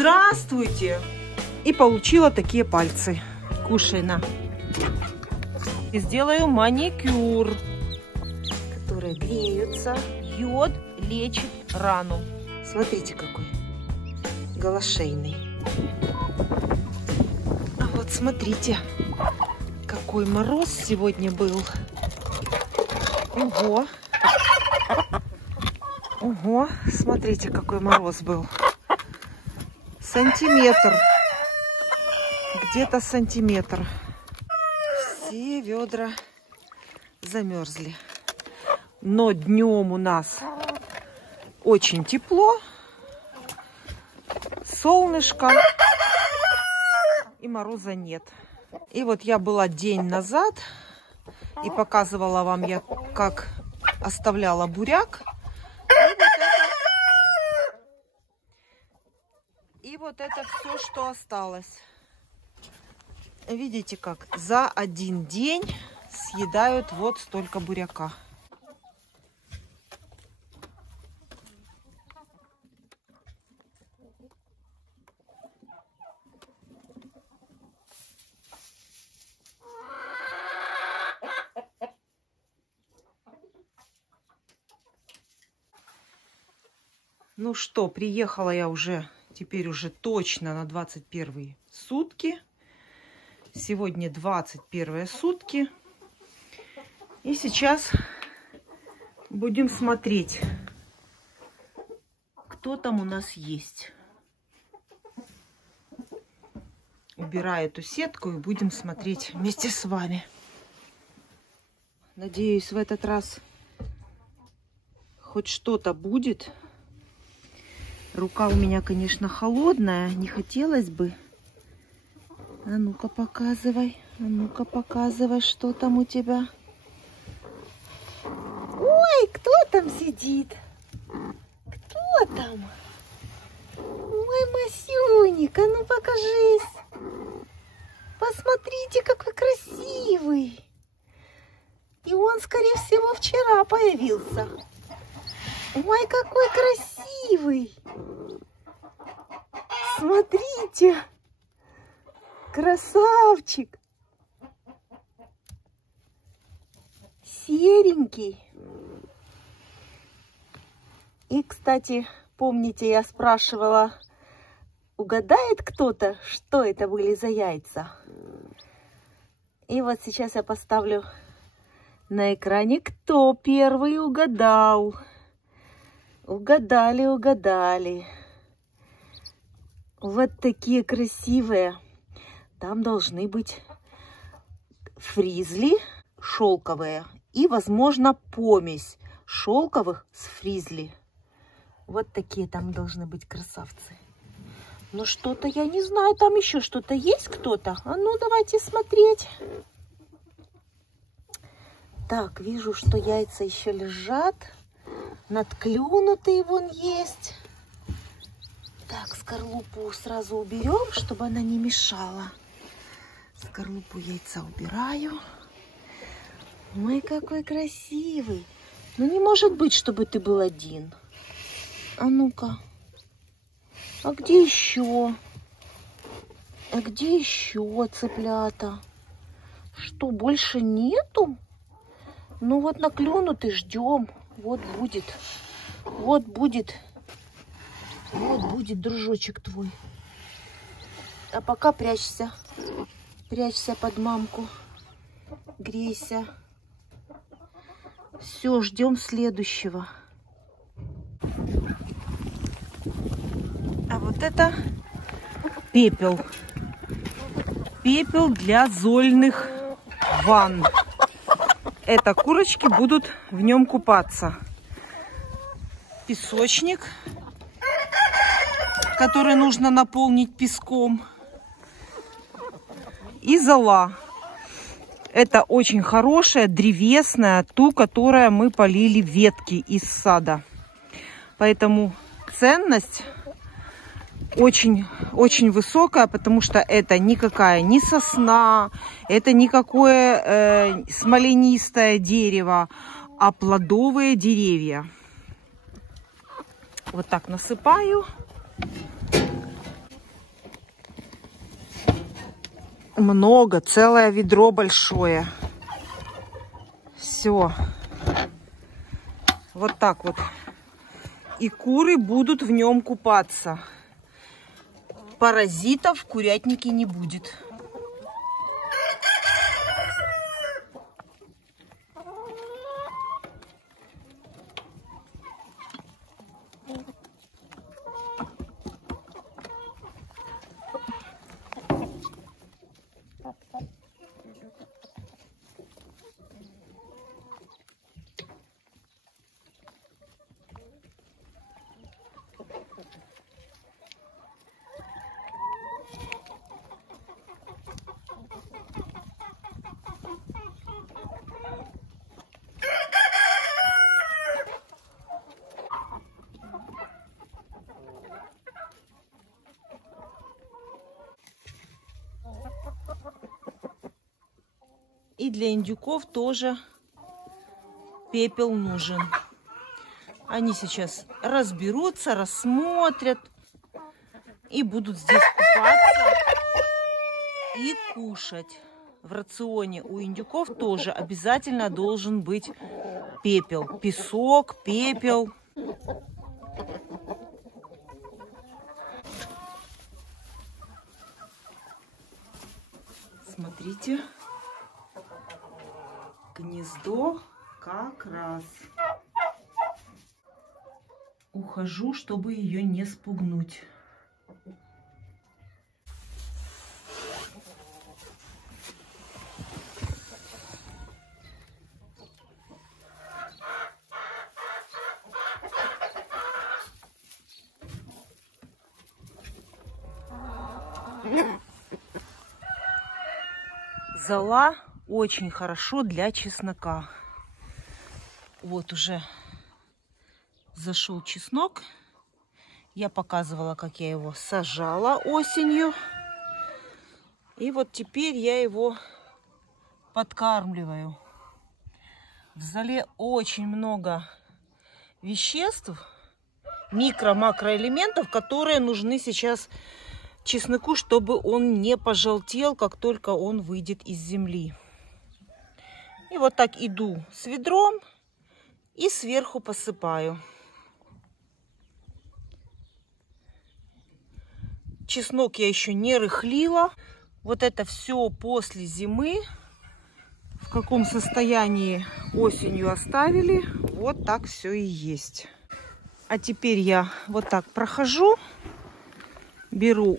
Здравствуйте! И получила такие пальцы. Кушай, на. И сделаю маникюр. Которые греются. Йод лечит рану. Смотрите, какой голошейный. А вот смотрите, какой мороз сегодня был. Ого! Ого! Смотрите, какой мороз был. Сантиметр. Где-то сантиметр. Все ведра замерзли. Но днем у нас очень тепло. Солнышко. И мороза нет. И вот я была день назад и показывала вам я, как оставляла буряк. И вот это все, что осталось. Видите, как за один день съедают вот столько буряка. Ну что, приехала я уже, теперь уже точно на 21 сутки. Сегодня 21 сутки. И сейчас будем смотреть, кто там у нас есть. Убираю эту сетку и будем смотреть вместе с вами. Надеюсь, в этот раз хоть что-то будет. Рука у меня, конечно, холодная, не хотелось бы. А ну-ка показывай, что там у тебя. Ой, кто там сидит? Кто там? Ой, Масюник, а ну покажись. Посмотрите, какой красивый. И он, скорее всего, вчера появился. Ой, какой красивый! Смотрите! Красавчик! Серенький. И, кстати, помните, я спрашивала, угадает кто-то, что это были за яйца? И вот сейчас я поставлю на экране, кто первый угадал. Угадали, угадали. Вот такие красивые. Там должны быть фризли шелковые и, возможно, помесь шелковых с фризли. Вот такие там должны быть красавцы. Но что-то я не знаю, там еще что-то есть кто-то. А ну, давайте смотреть. Так, вижу, что яйца еще лежат. Надклюнутый вон есть. Так, скорлупу сразу уберем, чтобы она не мешала. Скорлупу яйца убираю. Ой, какой красивый. Ну не может быть, чтобы ты был один. А ну-ка. А где еще? А где еще цыплята? Что, больше нету? Ну вот наклюнутый, ждем. Вот будет. Вот будет. Вот будет, дружочек твой. А пока прячься. Прячься под мамку. Грейся. Все, ждем следующего. А вот это пепел. Пепел для зольных ванн. Это курочки будут в нем купаться. Песочник, который нужно наполнить песком. И зола. Это очень хорошая, древесная, ту, которая мы полили ветки из сада. Поэтому ценность очень высокая, потому что это никакая не сосна, это никакое смоленистое дерево, а плодовые деревья. Вот так насыпаю. много, целое ведро большое. Все. Вот так вот. И куры будут в нем купаться. Паразитов в курятнике не будет. И для индюков тоже пепел нужен. Они сейчас разберутся, рассмотрят и будут здесь купаться и кушать. В рационе у индюков тоже обязательно должен быть пепел. Песок, пепел. Смотрите. Гнездо как раз. Ухожу, чтобы ее не спугнуть. Зола очень хорошо для чеснока. Вот уже зашел чеснок. Я показывала, как я его сажала осенью. И вот теперь я его подкармливаю. В золе очень много веществ, микро-макроэлементов, которые нужны сейчас чесноку, чтобы он не пожелтел, как только он выйдет из земли. И вот так иду с ведром и сверху посыпаю. Чеснок я еще не рыхлила. Вот это все после зимы. В каком состоянии осенью оставили, вот так все и есть. А теперь я вот так прохожу, беру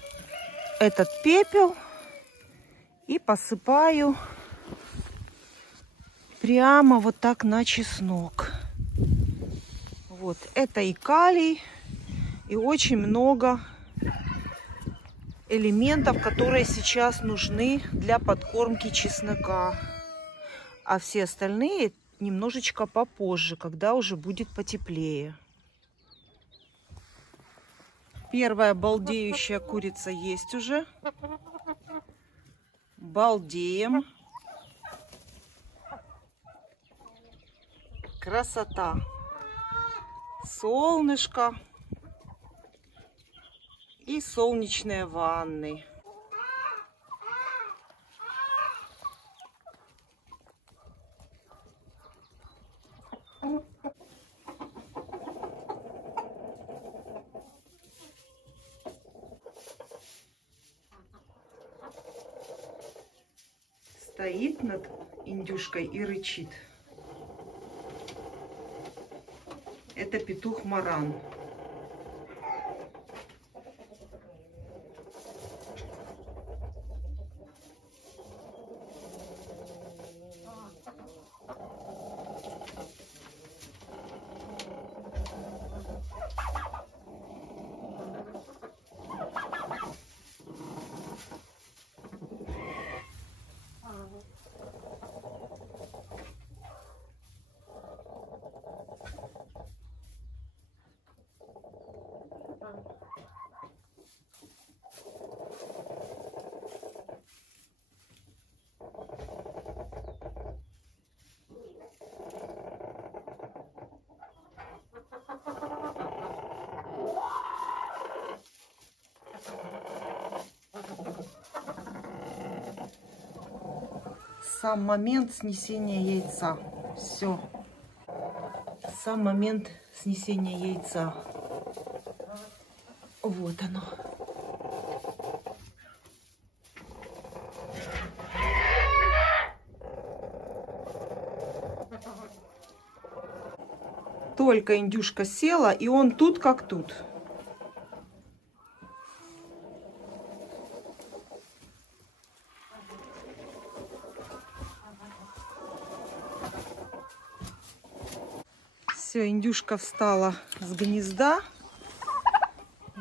этот пепел и посыпаю прямо вот так на чеснок. Вот, это и калий, и очень много элементов, которые сейчас нужны для подкормки чеснока. А все остальные немножечко попозже, когда уже будет потеплее. Первая балдеющая курица есть уже. Балдеем. Красота. Солнышко и солнечные ванны. Стоит над индюшкой и рычит. Это петух Маран. сам момент снесения яйца. Все. Сам момент снесения яйца. Вот оно. Только индюшка села, и он тут как тут. Все, индюшка встала с гнезда.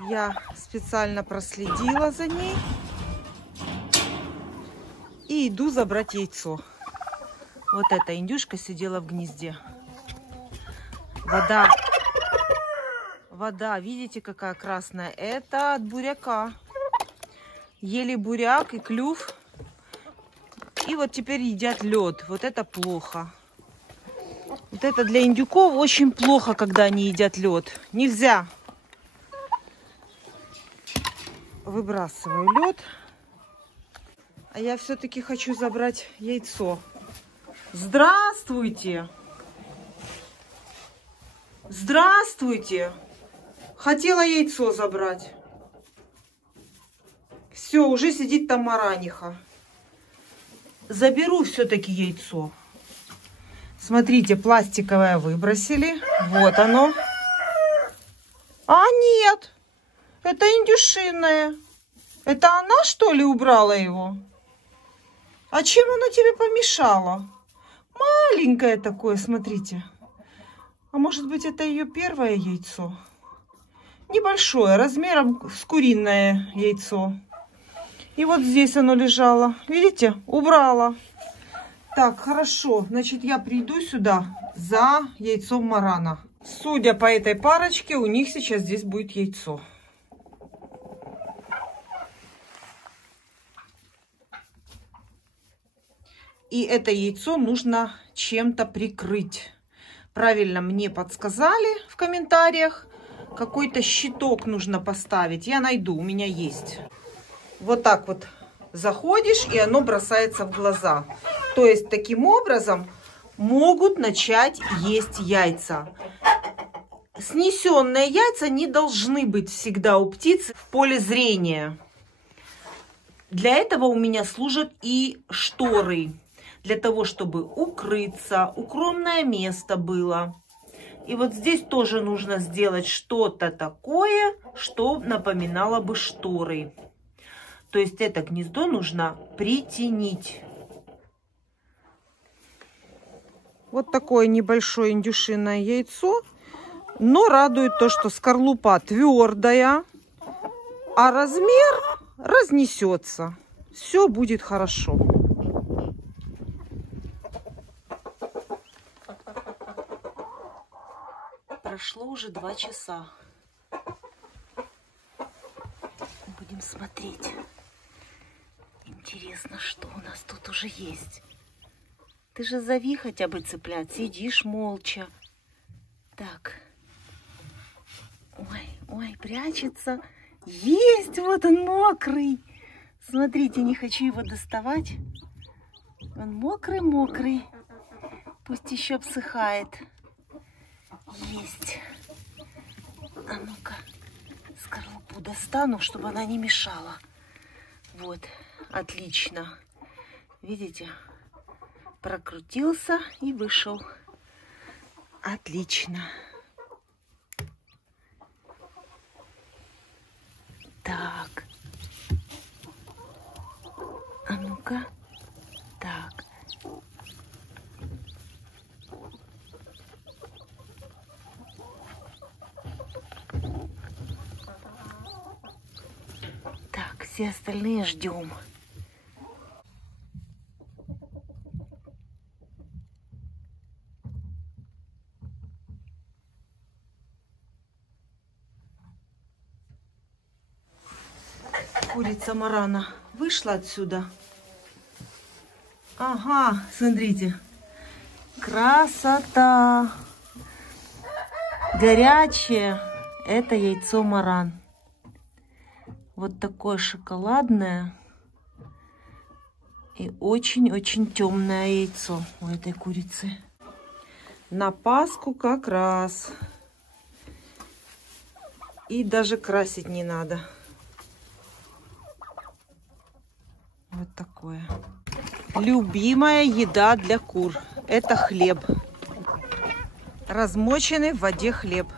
Я специально проследила за ней. И иду забрать яйцо. Вот эта индюшка сидела в гнезде. Вода, видите, какая красная? Это от буряка. Ели буряк и клюв. И вот теперь едят лед. Вот это плохо. Вот это для индюков очень плохо, когда они едят лед. Нельзя. Выбрасываю лед. А я все-таки хочу забрать яйцо. Здравствуйте! Здравствуйте! Хотела яйцо забрать. Все, уже сидит там мараниха. Заберу все-таки яйцо. Смотрите, пластиковое выбросили. Вот оно. А нет, это индюшиное. Это она, что ли, убрала его? А чем оно тебе помешало? Маленькое такое, смотрите. А может быть, это ее первое яйцо? Небольшое, размером с куриное яйцо. И вот здесь оно лежало. Видите? Убрала. Так, хорошо. Значит, я приду сюда за яйцом марана. Судя по этой парочке, у них сейчас здесь будет яйцо. И это яйцо нужно чем-то прикрыть. Правильно мне подсказали в комментариях. Какой-то щиток нужно поставить. Я найду, у меня есть. Вот так вот заходишь, и оно бросается в глаза. То есть таким образом могут начать есть яйца. Снесенные яйца не должны быть всегда у птиц в поле зрения. Для этого у меня служат и шторы. Для того, чтобы укрыться, укромное место было. И вот здесь тоже нужно сделать что-то такое, что напоминало бы шторы. То есть это гнездо нужно притенить. Вот такое небольшое индюшиное яйцо. Но радует то, что скорлупа твердая, а размер разнесется. Все будет хорошо. Прошло уже 2 часа. Будем смотреть. Интересно, что у нас тут уже есть. Ты же зови хотя бы цыплят. Сидишь молча. Так. Ой, ой, прячется. Есть, вот он мокрый. Смотрите, не хочу его доставать. Он мокрый-мокрый. Пусть еще обсыхает. Есть. А ну-ка, скорлупу достану, чтобы она не мешала. Вот, отлично. Видите? Прокрутился и вышел. Отлично. Так. А ну-ка. Так. Так, все остальные ждем. Курица марана вышла отсюда. Ага, смотрите. Красота. Горячее. Это яйцо маран. Вот такое шоколадное. И очень-очень темное яйцо у этой курицы. На Пасху как раз. И даже красить не надо. Вот такое. Любимая еда для кур. Это хлеб. Размоченный в воде хлеб.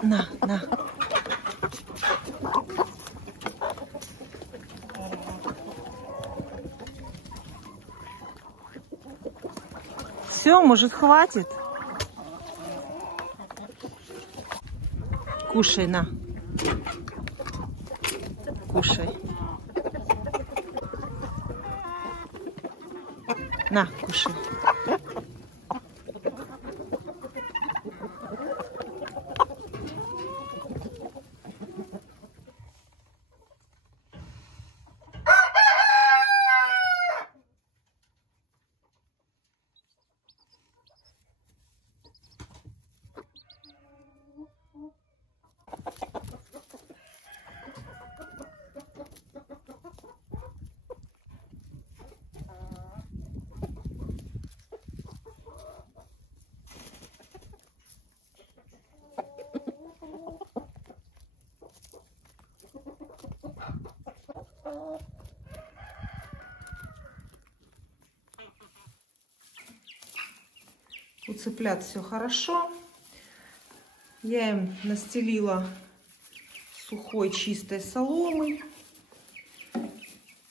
На. Все, может, хватит? Кушай, на. Кушай. На, кушай. У цыплят все хорошо. Я им настелила сухой чистой соломы.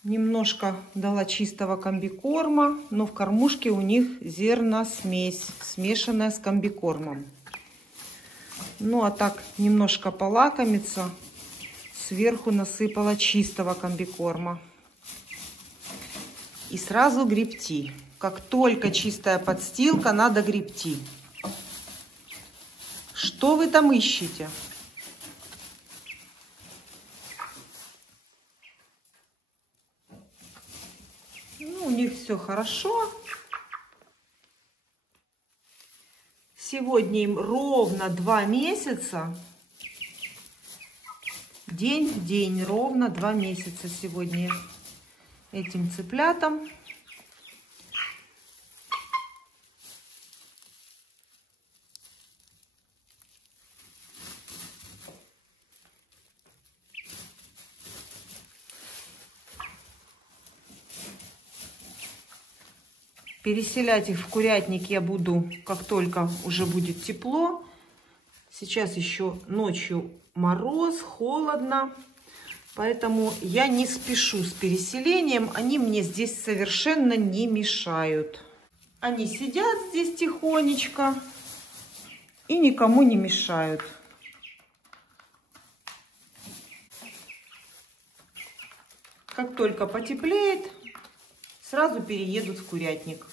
Немножко дала чистого комбикорма, но в кормушке у них зерносмесь, смешанная с комбикормом. Ну а так немножко полакомиться, сверху насыпала чистого комбикорма. И сразу гребти. Как только чистая подстилка, надо гребти. Что вы там ищете? Ну, у них все хорошо. Сегодня им ровно 2 месяца. День в день, ровно 2 месяца сегодня этим цыплятам. Переселять их в курятник я буду, как только уже будет тепло. Сейчас еще ночью мороз, холодно. Поэтому я не спешу с переселением. Они мне здесь совершенно не мешают. Они сидят здесь тихонечко и никому не мешают. Как только потеплеет, сразу переедут в курятник.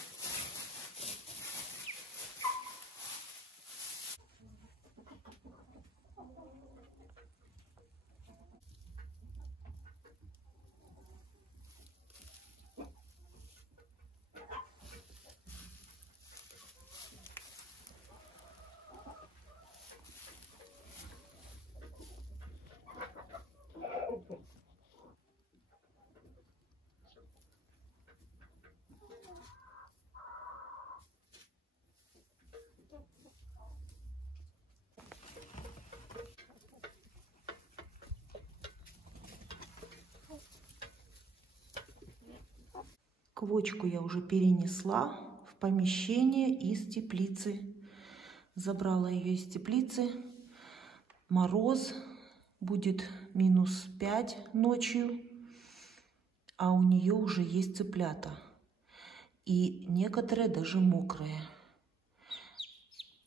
Квочку я уже перенесла в помещение из теплицы. Забрала ее из теплицы. Мороз, будет -5 ночью. а у нее уже есть цыплята. И некоторые даже мокрые.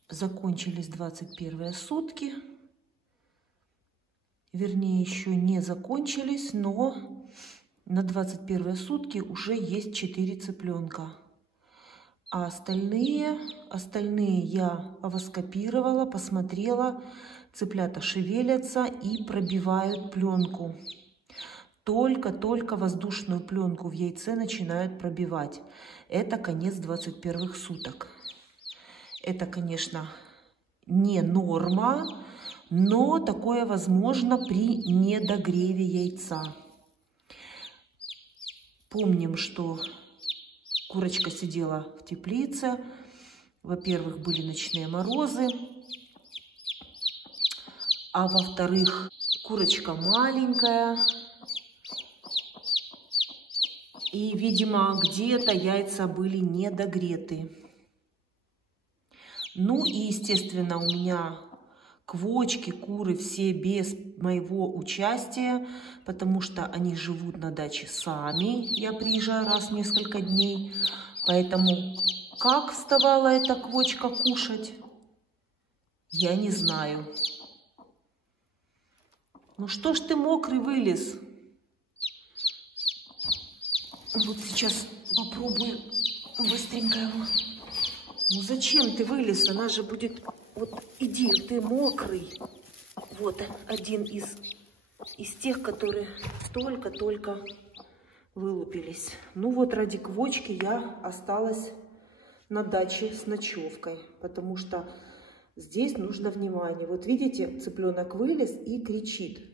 Закончились 21 сутки. Вернее, еще не закончились, но на 21 сутки уже есть 4 цыпленка. А остальные я овоскопировала, посмотрела. Цыплята шевелятся и пробивают пленку. Только-только воздушную пленку в яйце начинают пробивать. Это конец 21 суток. Это, конечно, не норма, но такое возможно при недогреве яйца. Помним, что курочка сидела в теплице. Во-первых, были ночные морозы. А во-вторых, курочка маленькая. И, видимо, где-то яйца были недогреты. Ну и, естественно, у меня квочки, куры все без моего участия, потому что они живут на даче сами. Я приезжаю раз в несколько дней. Поэтому как вставала эта квочка кушать, я не знаю. Ну что ж ты мокрый вылез? Вот сейчас попробую быстренько его. Ну зачем ты вылез? Она же будет... Вот иди, ты мокрый. Вот один из тех, которые только-только вылупились. Ну вот ради квочки я осталась на даче с ночевкой. Потому что здесь нужно внимание. Вот видите, цыпленок вылез и кричит.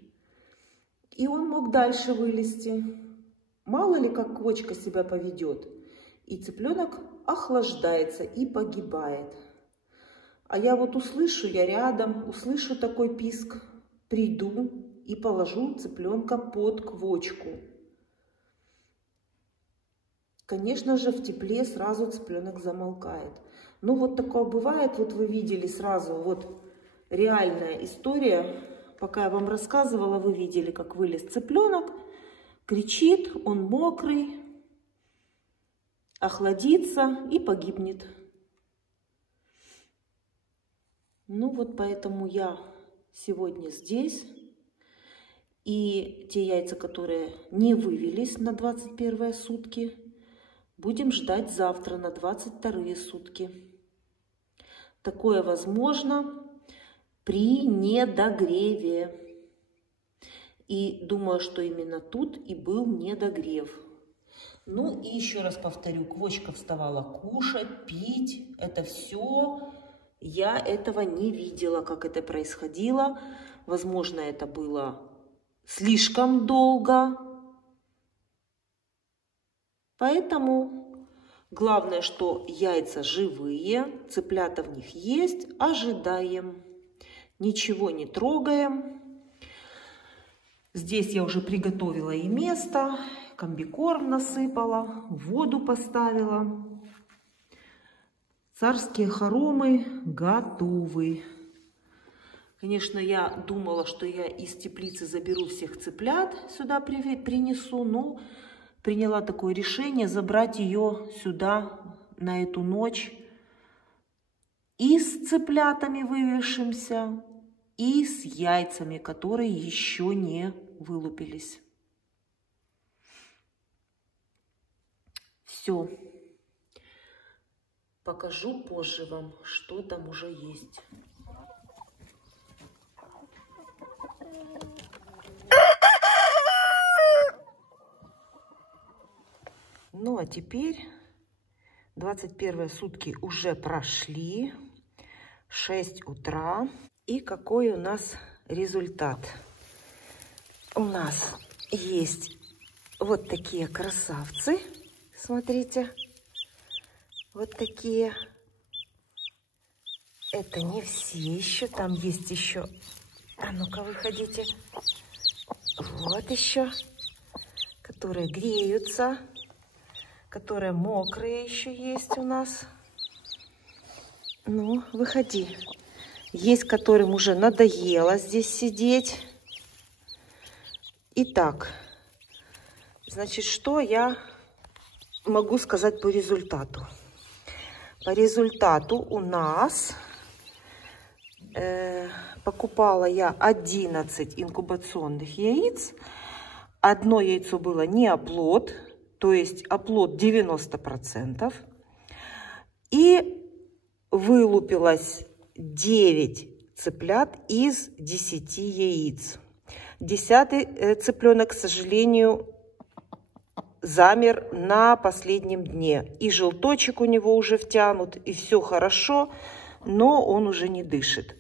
И он мог дальше вылезти. Мало ли, как квочка себя поведет. И цыпленок охлаждается и погибает. А я вот услышу, я рядом, услышу такой писк, приду и положу цыпленка под квочку. Конечно же, в тепле сразу цыпленок замолкает. Ну вот такое бывает, вот вы видели сразу, вот реальная история. Пока я вам рассказывала, вы видели, как вылез цыпленок, кричит, он мокрый, охладится и погибнет. Ну вот поэтому я сегодня здесь. И те яйца, которые не вывелись на 21 сутки, будем ждать завтра на 22 сутки. Такое возможно при недогреве. И думаю, что именно тут и был недогрев. Ну и еще раз повторю, квочка вставала кушать, пить. Это все. Я этого не видела, как это происходило. Возможно, это было слишком долго. Поэтому главное, что яйца живые, цыплята в них есть, ожидаем. Ничего не трогаем. Здесь я уже приготовила и место, комбикорм насыпала, воду поставила. Царские хоромы готовы. Конечно, я думала, что я из теплицы заберу всех цыплят, сюда принесу, но приняла такое решение забрать ее сюда на эту ночь и с цыплятами вывешимся, и с яйцами, которые еще не вылупились. Все. Покажу позже вам, что там уже есть. Ну а теперь 21 сутки уже прошли, 6 утра. И какой у нас результат? У нас есть вот такие красавцы. Смотрите. Вот такие. Это не все еще. Там есть еще. А ну-ка, выходите. Вот еще. Которые греются. Которые мокрые еще есть у нас. Ну, выходи. Есть, которым уже надоело здесь сидеть. Итак, Значит, что я могу сказать по результату? По результату у нас покупала я 11 инкубационных яиц. Одно яйцо было не оплод, то есть оплод 90%. И вылупилось 9 цыплят из 10 яиц. 10-й цыпленок, к сожалению, замер на последнем дне. И желточек у него уже втянут, и все хорошо, но он уже не дышит.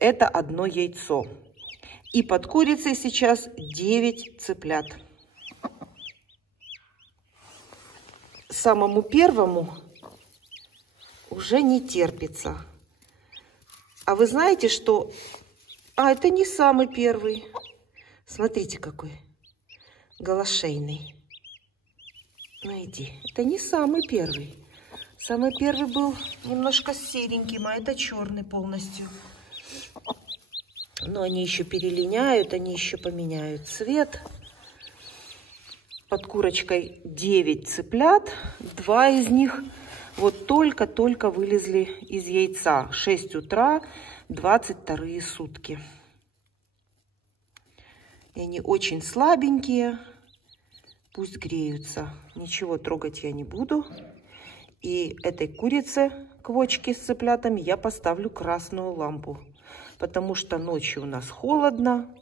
Это одно яйцо. И под курицей сейчас 9 цыплят. Самому первому уже не терпится. А вы знаете, что... это не самый первый. Смотрите, какой голошейный. Ну иди. Это не самый первый. Самый первый был немножко сереньким, а это черный полностью. Но они еще перелиняют, они еще поменяют цвет. Под курочкой 9 цыплят. 2 из них вот только-только вылезли из яйца. 6 утра, 22 сутки. И они очень слабенькие. Пусть греются. Ничего трогать я не буду. И этой курице, квочке с цыплятами, я поставлю красную лампу. Потому что ночью у нас холодно.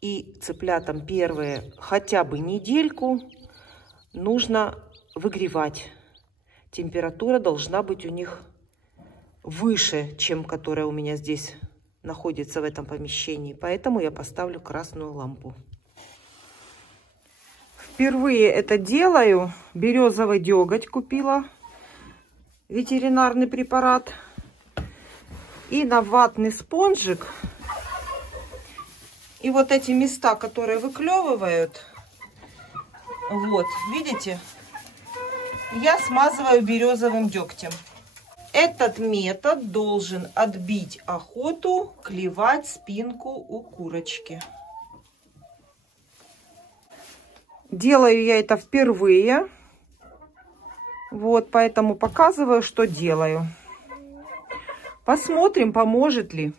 И цыплятам первые хотя бы недельку нужно выгревать. Температура должна быть у них выше, чем которая у меня здесь находится в этом помещении. Поэтому я поставлю красную лампу. Впервые это делаю. Березовый деготь купила. Ветеринарный препарат. И на ватный спонжик. И вот эти места, которые выклевывают. Вот, видите? Я смазываю березовым дегтем. Этот метод должен отбить охоту клевать спинку у курочки. Делаю я это впервые. Вот, поэтому показываю, что делаю. Посмотрим, поможет ли.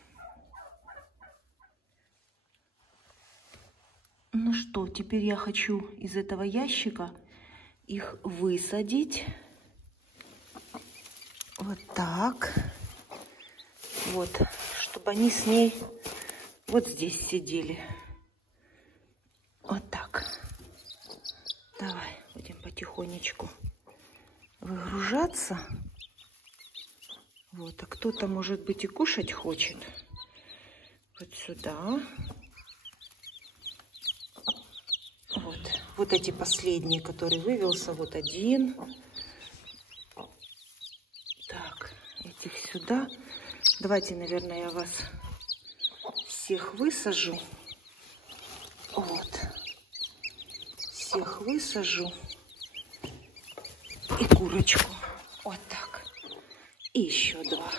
Ну что, теперь я хочу из этого ящика их высадить. Вот так. Вот, чтобы они с ней вот здесь сидели. Вот так. Давай, будем потихонечку выгружаться. Вот, а кто-то, может быть, и кушать хочет. Вот сюда. Вот эти последние, который вывелся, вот один. Так, этих сюда. Давайте, наверное, я вас всех высажу. Вот. Всех высажу. И курочку. Вот так. И еще 2.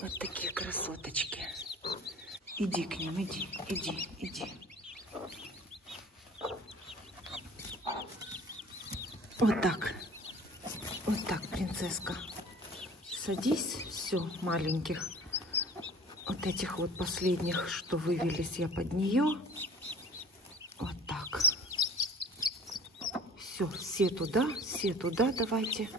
Вот такие красоточки. Иди к ним, иди, иди, иди. Вот так. Вот так, принцесска. Садись. Все, маленьких. Вот этих вот последних, что вывелись, я под нее. Вот так. Все туда давайте.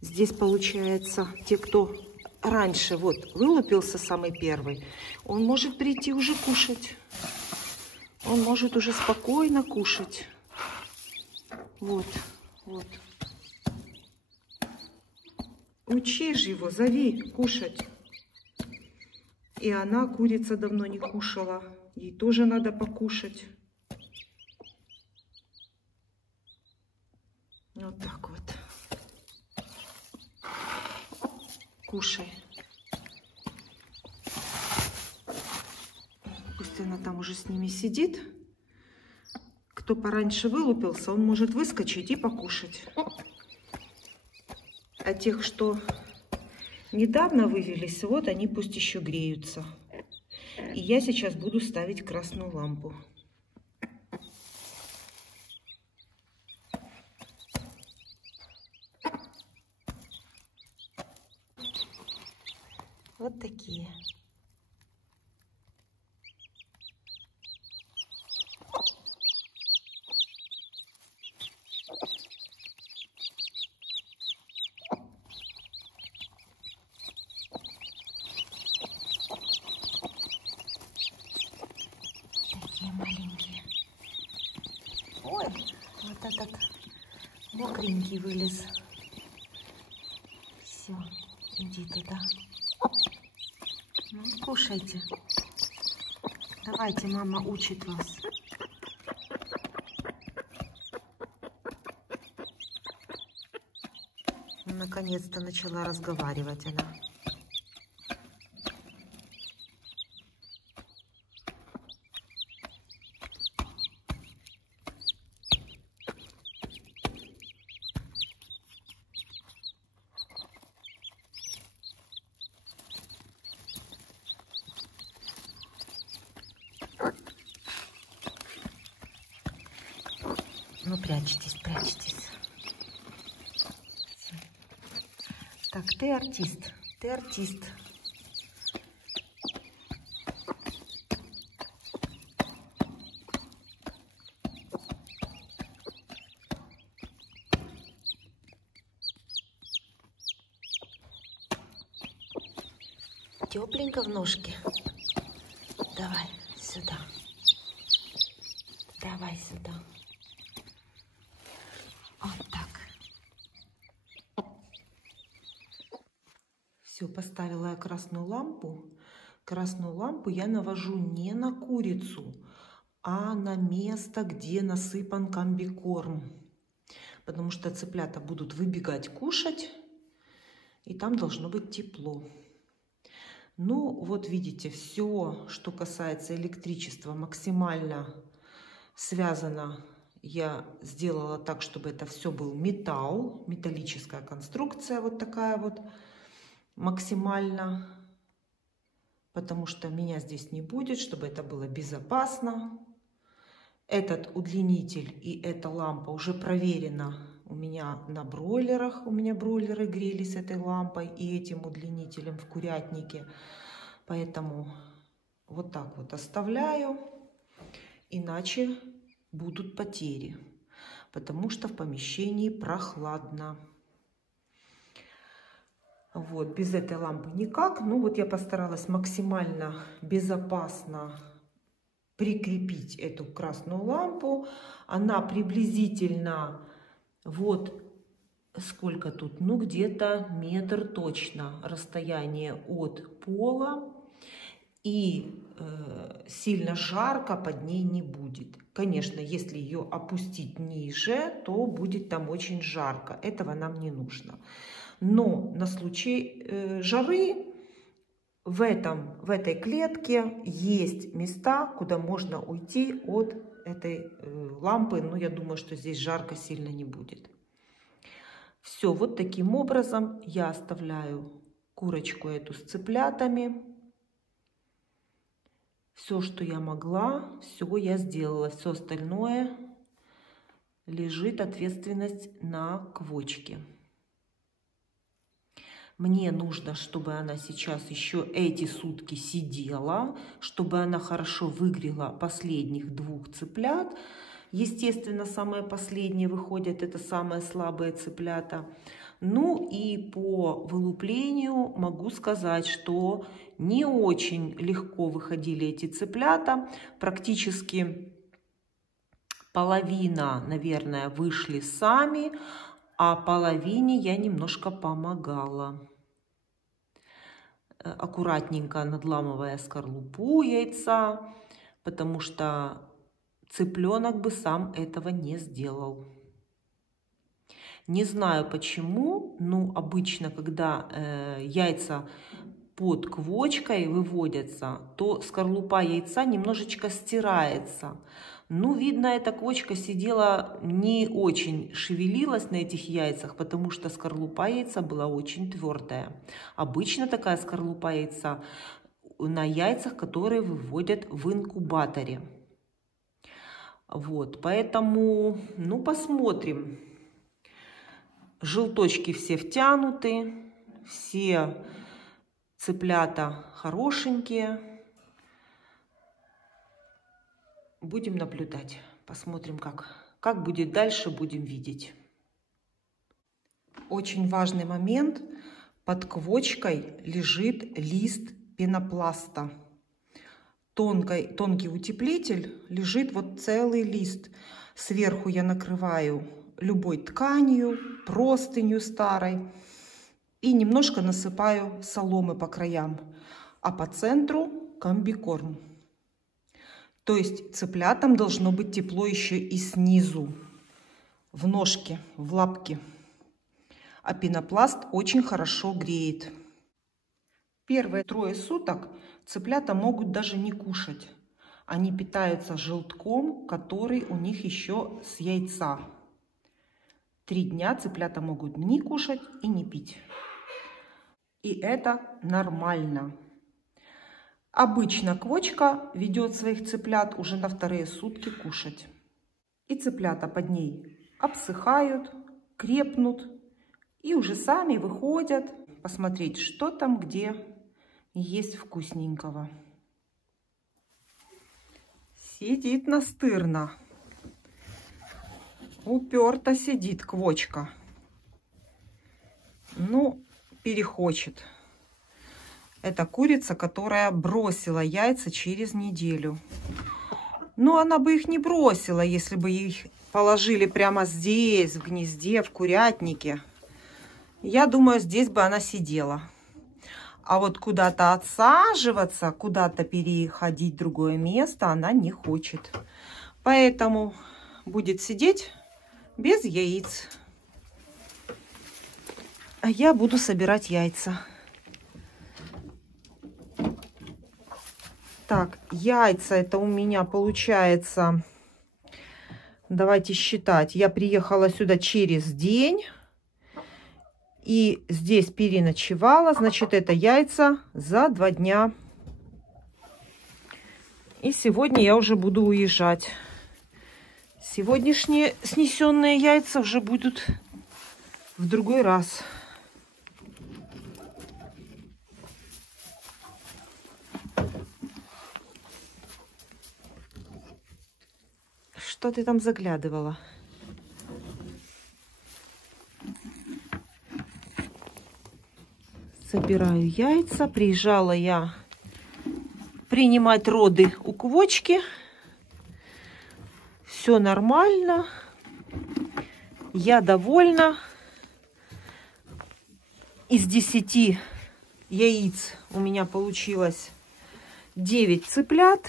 Здесь получается, те, кто раньше вот вылупился самый первый, он может прийти уже кушать. Он может уже спокойно кушать. Вот, вот. Учи же его, зови кушать. И она, курица, давно не кушала. Ей тоже надо покушать. Вот так вот. Кушай. Пусть она там уже с ними сидит. Кто пораньше вылупился, он может выскочить и покушать. А тех, что недавно вывелись, вот они пусть еще греются. И я сейчас буду ставить красную лампу. маленькие. Такие маленькие. Ой, вот этот мокренький вылез. Все, иди туда. Ну, кушайте. Давайте, мама учит вас. Наконец-то начала разговаривать она. Ну, прячьтесь, прячьтесь. Так, ты артист, ты артист. Тепленько в ножке. Давай сюда. Давай сюда. Вот так. Все, поставила я красную лампу. Красную лампу я навожу не на курицу, а на место, где насыпан комбикорм. Потому что цыплята будут выбегать кушать, и там должно быть тепло. Ну, вот видите, все, что касается электричества, максимально связано. Я сделала так, чтобы это все был металл, металлическая конструкция вот такая вот, максимально. Потому что меня здесь не будет, чтобы это было безопасно. Этот удлинитель и эта лампа уже проверена у меня на бройлерах. У меня бройлеры грелись этой лампой и этим удлинителем в курятнике. Поэтому вот так вот оставляю. Иначе будут потери. Потому что в помещении прохладно. Вот, без этой лампы никак. Ну вот я постаралась максимально безопасно прикрепить эту красную лампу. Она приблизительно, вот сколько тут, ну где-то метр точно расстояние от пола. И сильно жарко под ней не будет. Конечно, если ее опустить ниже, то будет там очень жарко. Этого нам не нужно. Но на случай жары в этой клетке есть места, куда можно уйти от этой лампы. Но я думаю, что здесь жарко сильно не будет. Все, вот таким образом я оставляю курочку эту с цыплятами. Все, что я могла, все я сделала. Все остальное лежит ответственность на квочке. Мне нужно, чтобы она сейчас еще эти сутки сидела, чтобы она хорошо выгрела последних 2 цыплят. Естественно, самые последние выходят, это самые слабые цыплята. Ну и по вылуплению могу сказать, что не очень легко выходили эти цыплята. Практически половина, наверное, вышли сами, а половине я немножко помогала. Аккуратненько надламывая скорлупу яйца, потому что цыпленок бы сам этого не сделал. Не знаю почему, но обычно, когда яйца под квочкой выводятся, то скорлупа яйца немножечко стирается. Ну, видно, эта квочка сидела, не очень шевелилась на этих яйцах, потому что скорлупа яйца была очень твердая. Обычно такая скорлупа яйца на яйцах, которые выводят в инкубаторе. Вот, поэтому, ну, посмотрим. Желточки все втянуты, все Цыплята хорошенькие. Будем наблюдать. Посмотрим, как будет дальше, будем видеть. Очень важный момент. Под квочкой лежит лист пенопласта. Тонкий утеплитель, лежит вот целый лист. Сверху я накрываю любой тканью, простынью старой. И немножко насыпаю соломы по краям. А по центру комбикорм. То есть цыплятам должно быть тепло еще и снизу. В ножке, в лапке. А пенопласт очень хорошо греет. Первые 3 суток цыплята могут даже не кушать. Они питаются желтком, который у них еще с яйца. 3 дня цыплята могут не кушать и не пить. И это нормально. Обычно квочка ведет своих цыплят уже на 2-е сутки кушать. И цыплята под ней обсыхают, крепнут. И уже сами выходят посмотреть, что там, где есть вкусненького. Сидит настырно. Уперто сидит квочка. Ну, перехочет. Это курица, которая бросила яйца через неделю. Но она бы их не бросила, если бы их положили прямо здесь, в гнезде, в курятнике. Я думаю, здесь бы она сидела. А вот куда-то отсаживаться, куда-то переходить в другое место она не хочет. Поэтому будет сидеть без яиц. А я буду собирать яйца. Так, яйца это у меня получается... Давайте считать. Я приехала сюда через день. И здесь переночевала. Значит, это яйца за 2 дня. И сегодня я уже буду уезжать. Сегодняшние снесенные яйца уже будут в другой раз. Что ты там заглядывала? Собираю яйца. Приезжала я принимать роды у квочки. Все нормально. Я довольна. Из 10 яиц у меня получилось 9 цыплят.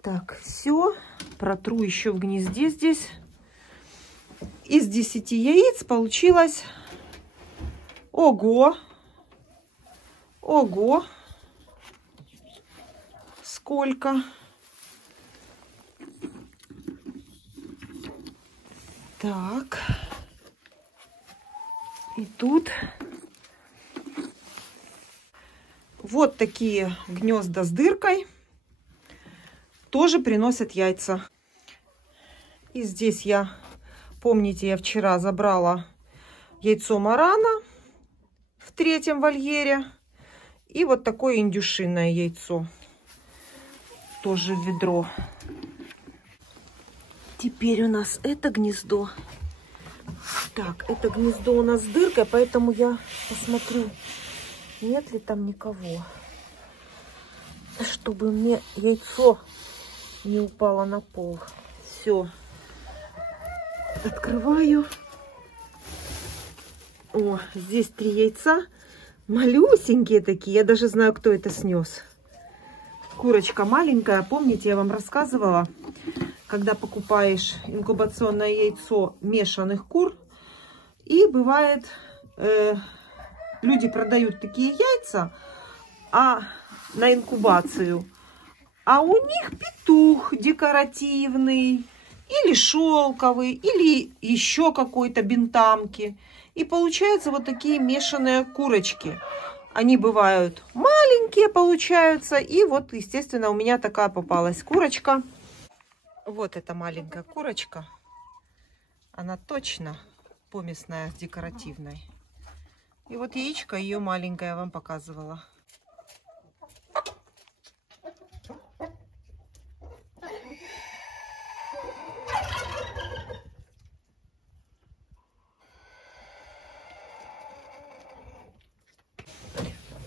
Так, все. Протру еще в гнезде здесь. Из 10 яиц получилось... Ого! Ого! Сколько? Так. И тут вот такие гнезда с дыркой тоже приносят яйца. И здесь я, помните, я вчера забрала яйцо марана в 3-м вольере. И вот такое индюшиное яйцо. Тоже в ведро. Теперь у нас это гнездо. Так, это гнездо у нас с дыркой, поэтому я посмотрю, нет ли там никого. Чтобы мне яйцо не упало на пол. Все. Открываю. О, здесь 3 яйца. Малюсенькие такие. Я даже знаю, кто это снес. Курочка маленькая. Помните, я вам рассказывала, когда покупаешь инкубационное яйцо мешаных кур. И бывает, люди продают такие яйца на инкубацию. А у них петух декоративный. Или шелковый. Или еще какой-то бентамки. И получаются вот такие мешаные курочки. Они бывают маленькие, получаются. И вот, естественно, у меня такая попалась курочка. Вот эта маленькая курочка. Она точно помесная с декоративной. И вот яичко ее маленькое я вам показывала.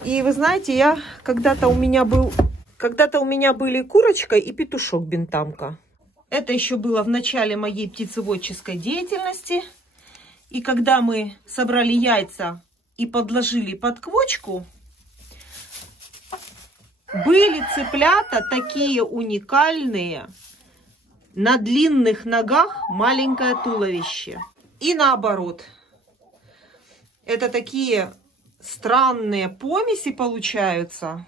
И вы знаете, когда-то у меня были курочка и петушок бентамка. Это еще было в начале моей птицеводческой деятельности. И когда мы собрали яйца и подложили под квочку, были цыплята такие уникальные, на длинных ногах маленькое туловище. И наоборот. Это такие странные помеси получаются.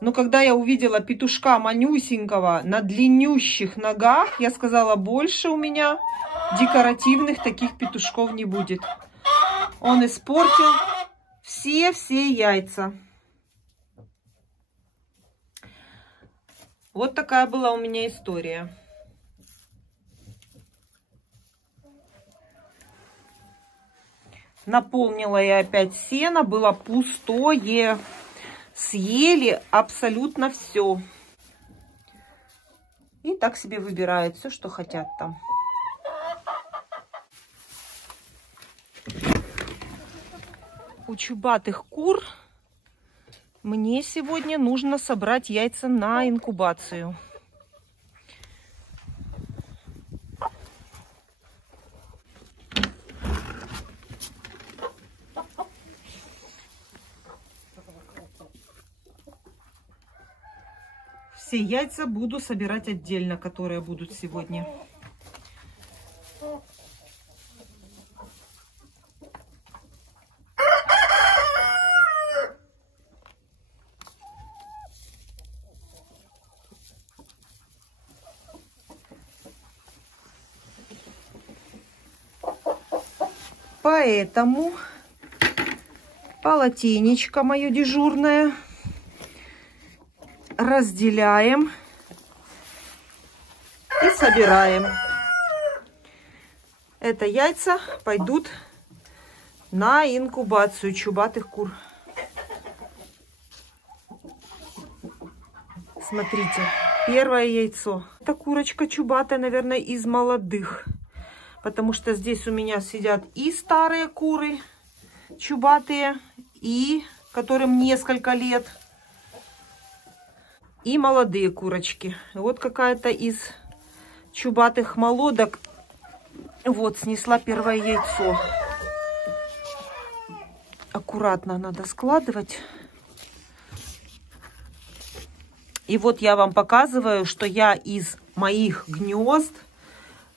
Но когда я увидела петушка манюсенького на длиннющих ногах, я сказала, больше у меня декоративных таких петушков не будет. Он испортил все яйца. Вот такая была у меня история. Наполнила я опять сено, было пустое. Съели абсолютно все. И так себе выбирают все, что хотят там. У чубатых кур мне сегодня нужно собрать яйца на инкубацию. Все яйца буду собирать отдельно, которые будут сегодня. Поэтому полотенечко мое дежурное разделяем и собираем. Это яйца пойдут на инкубацию чубатых кур. Смотрите, первое яйцо. Это курочка чубатая, наверное, из молодых. Потому что здесь у меня сидят и старые куры чубатые, и которым несколько лет. И молодые курочки. Вот какая-то из чубатых молодок вот снесла первое яйцо. Аккуратно надо складывать. И вот я вам показываю, что я из моих гнезд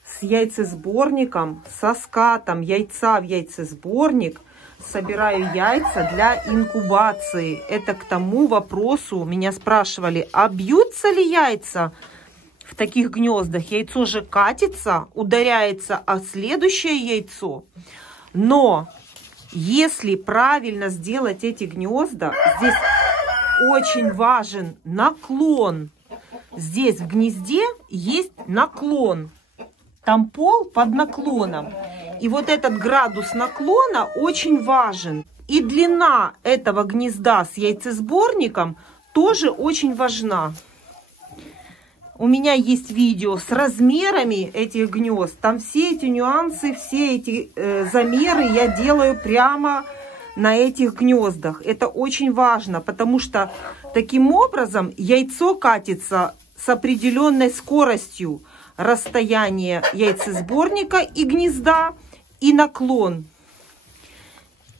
с яйцесборником, со скатом яйца в яйцесборник собираю яйца для инкубации. Это к тому вопросу, меня спрашивали, а бьются ли яйца в таких гнездах? Яйцо же катится, ударяется о следующее яйцо. Но если правильно сделать эти гнезда, здесь очень важен наклон. Здесь в гнезде есть наклон. Там пол под наклоном. И вот этот градус наклона очень важен. И длина этого гнезда с яйцесборником тоже очень важна. У меня есть видео с размерами этих гнезд. Там все эти нюансы, все эти замеры я делаю прямо на этих гнездах. Это очень важно, потому что таким образом яйцо катится с определенной скоростью. Расстояние яйцесборника и гнезда и наклон.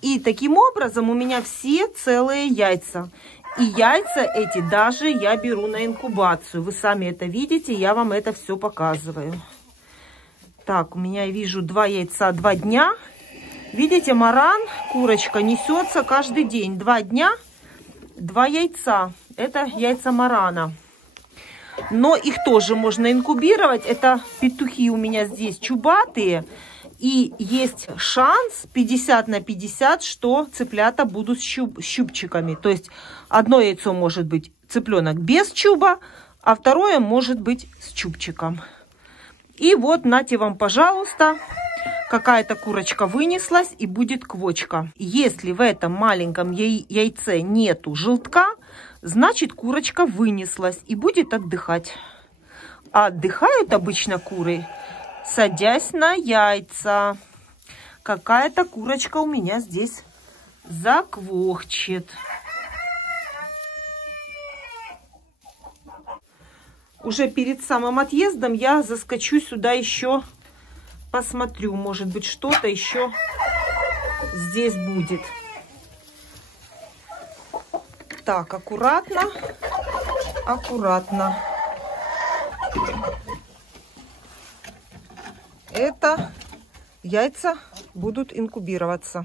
И таким образом у меня все целые яйца. И яйца эти даже я беру на инкубацию. Вы сами это видите, я вам это все показываю. Так, у меня, я вижу, 2 яйца 2 дня. Видите, маран, курочка, несется каждый день. 2 дня, 2 яйца. Это яйца марана. Но их тоже можно инкубировать. Это петухи у меня здесь чубатые. И есть шанс 50 на 50, что цыплята будут с чубчиками. То есть одно яйцо может быть цыпленок без чуба, а второе может быть с чубчиком. И вот, нате вам, пожалуйста, какая-то курочка вынеслась и будет квочка. Если в этом маленьком яйце нету желтка, значит курочка вынеслась и будет отдыхать. А отдыхают обычно куры, садясь на яйца. Какая-то курочка у меня здесь заквохчет. Уже перед самым отъездом я заскочу сюда еще, посмотрю, может быть, что-то еще здесь будет. Так, аккуратно, аккуратно. Это яйца будут инкубироваться.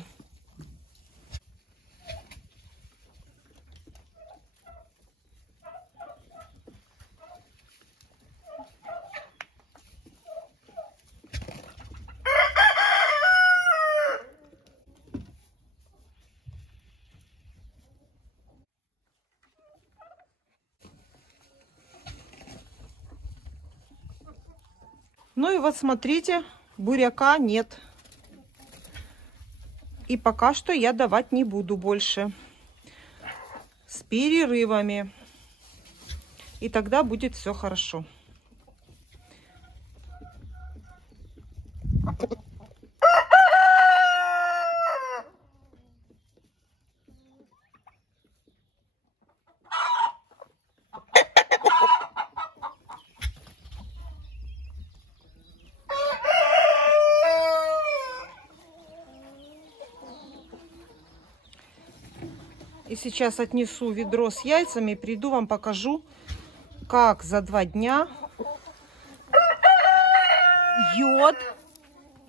Ну и вот смотрите, буряка нет. И пока что я давать не буду больше. С перерывами. И тогда будет все хорошо. И сейчас отнесу ведро с яйцами, приду вам покажу, как за 2 дня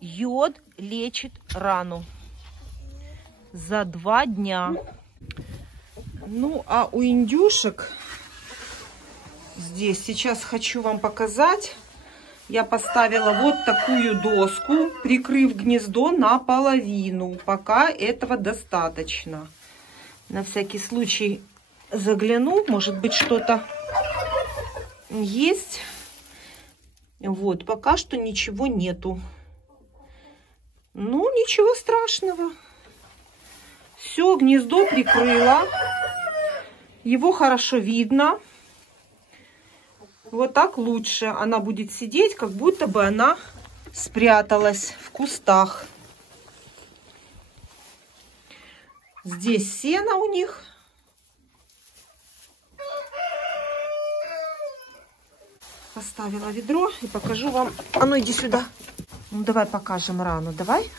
йод лечит рану. За 2 дня. Ну, а у индюшек здесь сейчас хочу вам показать. Я поставила вот такую доску, прикрыв гнездо наполовину. Пока этого достаточно. На всякий случай загляну, может быть, что-то есть. Вот, пока что ничего нету. Ну, ничего страшного. Все, гнездо прикрыла. Его хорошо видно. Вот так лучше. Она будет сидеть, как будто бы она спряталась в кустах. Здесь сено у них. Поставила ведро и покажу вам. А ну иди сюда. Ну давай покажем рану. Давай.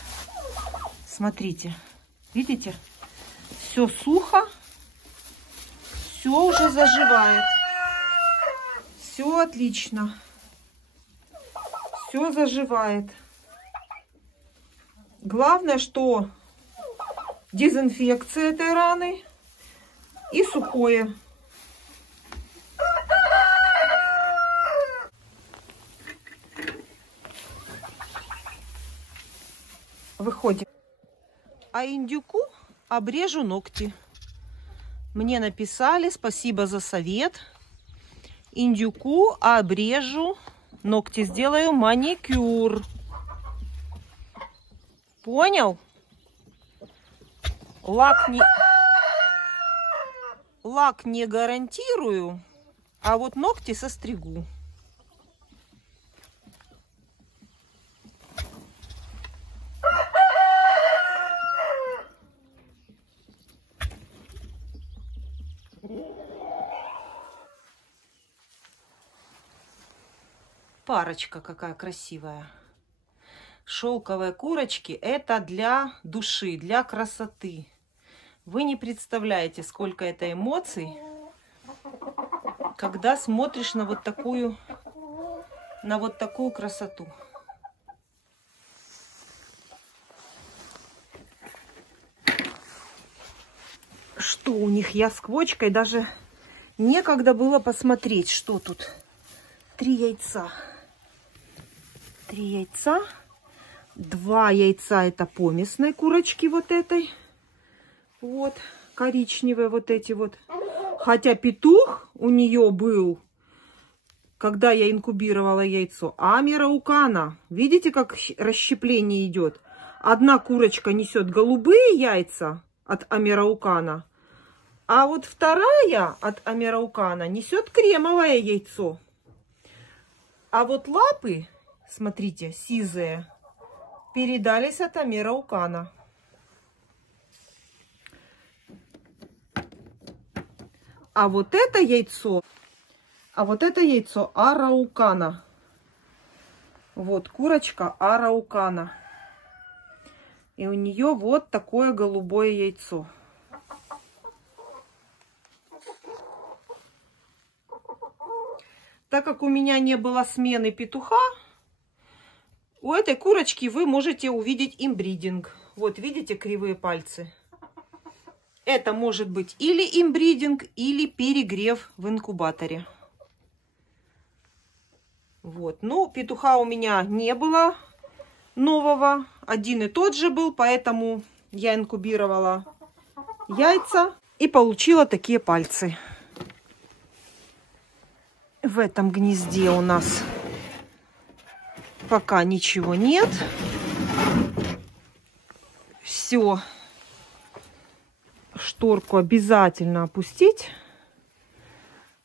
Смотрите. Видите? Все сухо. Все уже заживает. Все отлично. Все заживает. Главное, что дезинфекция этой раны и сухое. Выходим. А индюку обрежу ногти. Мне написали, спасибо за совет. Индюку обрежу ногти, сделаю маникюр. Понял? Лак не гарантирую, а вот ногти состригу. Парочка какая красивая. Шелковые курочки — это для души, для красоты. Вы не представляете, сколько это эмоций, когда смотришь на вот такую красоту. Что у них? Я с квочкой даже некогда было посмотреть, что тут. 3 яйца. 3 яйца. 2 яйца это помесной курочки вот этой. Вот, коричневые вот эти вот. Хотя петух у нее был когда я инкубировала яйцо, Амираукана. Видите, как расщепление идет? Одна курочка несет голубые яйца от Амираукана, а вот вторая от Амираукана несет кремовое яйцо. А вот лапы, смотрите, сизые, передались от Амираукана. А вот это яйцо Араукана. Вот курочка Араукана. И у нее вот такое голубое яйцо. Так как у меня не было смены петуха, у этой курочки вы можете увидеть имбридинг. Вот видите кривые пальцы? Это может быть или имбридинг, или перегрев в инкубаторе. Вот. Ну, петуха у меня не было нового. Один и тот же был, поэтому я инкубировала яйца и получила такие пальцы. В этом гнезде у нас пока ничего нет. Все. Шторку обязательно опустить.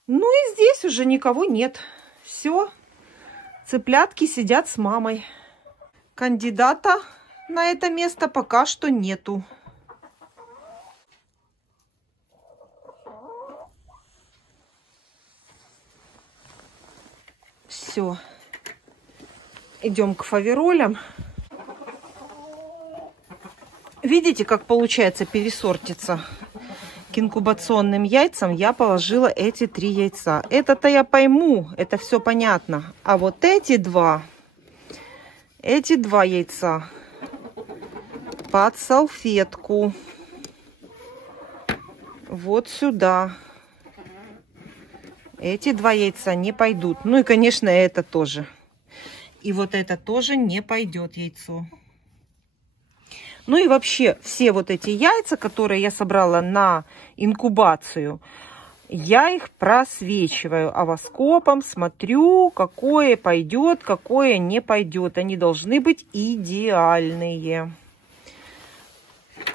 Ну и здесь уже никого нет. Все. Цыплятки сидят с мамой. Кандидата на это место пока что нету. Все. Идем к фаверолям. Видите, как получается пересортиться? К инкубационным яйцам я положила эти 3 яйца. Это-то я пойму, это все понятно. А вот эти два яйца под салфетку. Вот сюда. Эти 2 яйца не пойдут. Ну и, конечно, это тоже. И вот это тоже не пойдет яйцо. Ну и вообще все вот эти яйца, которые я собрала на инкубацию, я их просвечиваю овоскопом, смотрю, какое пойдет, какое не пойдет. Они должны быть идеальные.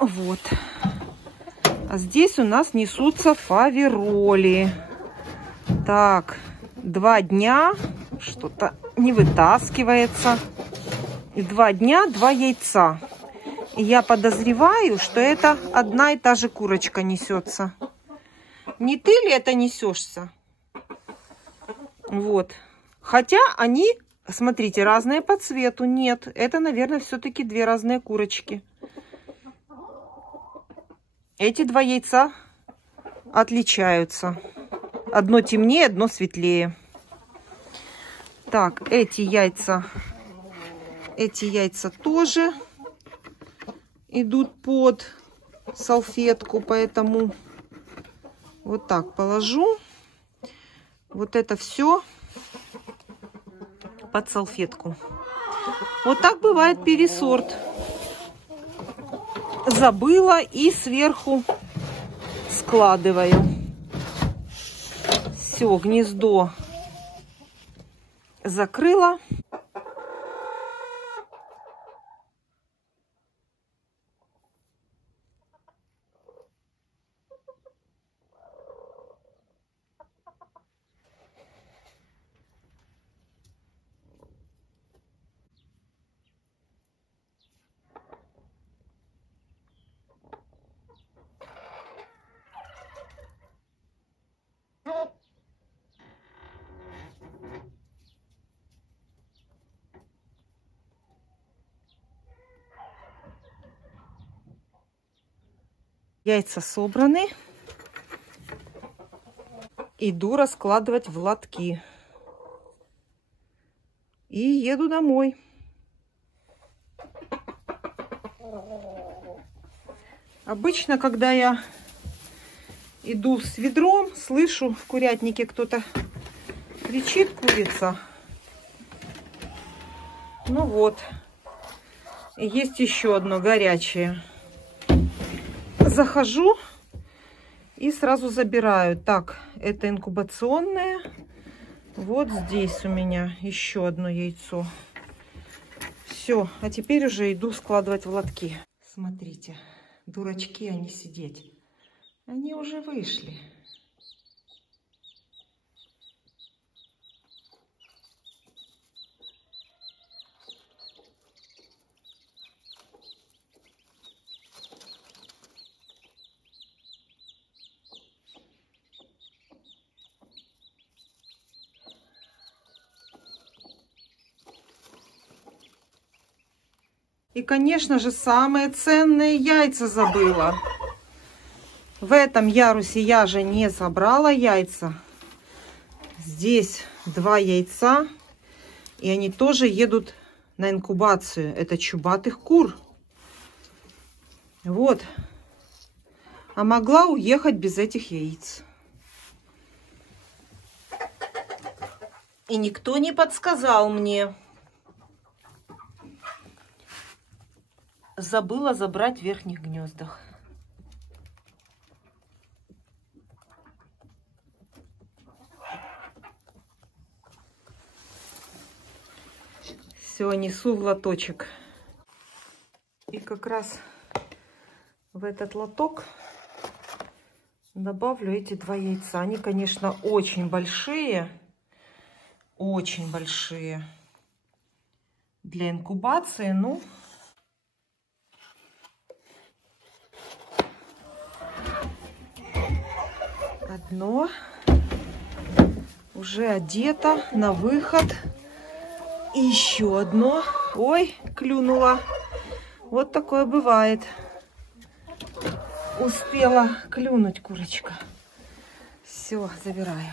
Вот. А здесь у нас несутся фавероли. Так, 2 дня, что-то не вытаскивается. И 2 дня, 2 яйца. И я подозреваю, что это одна и та же курочка несется. Не ты ли это несешься? Вот. Хотя они, смотрите, разные по цвету. Нет, это, наверное, все-таки 2 разные курочки. Эти 2 яйца отличаются. Одно темнее, одно светлее. Так, эти яйца тоже идут под салфетку, поэтому вот так положу. Вот это все под салфетку. Вот так бывает пересорт. Забыла и сверху складываю. Все, гнездо закрыла. Яйца собраны. Иду раскладывать в лотки. И еду домой. Обычно, когда я иду с ведром, слышу в курятнике кто-то кричит, курица. Ну вот. Есть еще одно горячее. Захожу и сразу забираю. Так, это инкубационное. Вот здесь у меня еще одно яйцо. Все, а теперь уже иду складывать в лотки. Смотрите, дурачки они сидеть. Они уже вышли. И, конечно же, самые ценные яйца забыла. В этом ярусе я же не собрала яйца. Здесь 2 яйца. И они тоже едут на инкубацию. Это чубатых кур. Вот. А могла уехать без этих яиц. И никто не подсказал мне. Забыла забрать в верхних гнездах. Все, несу в лоточек. И как раз в этот лоток добавлю эти 2 яйца. Они, конечно, очень большие. Очень большие. Для инкубации, ну... Одно уже одето на выход. И еще одно. Ой, клюнула. Вот такое бывает. Успела клюнуть курочка. Все, забираю.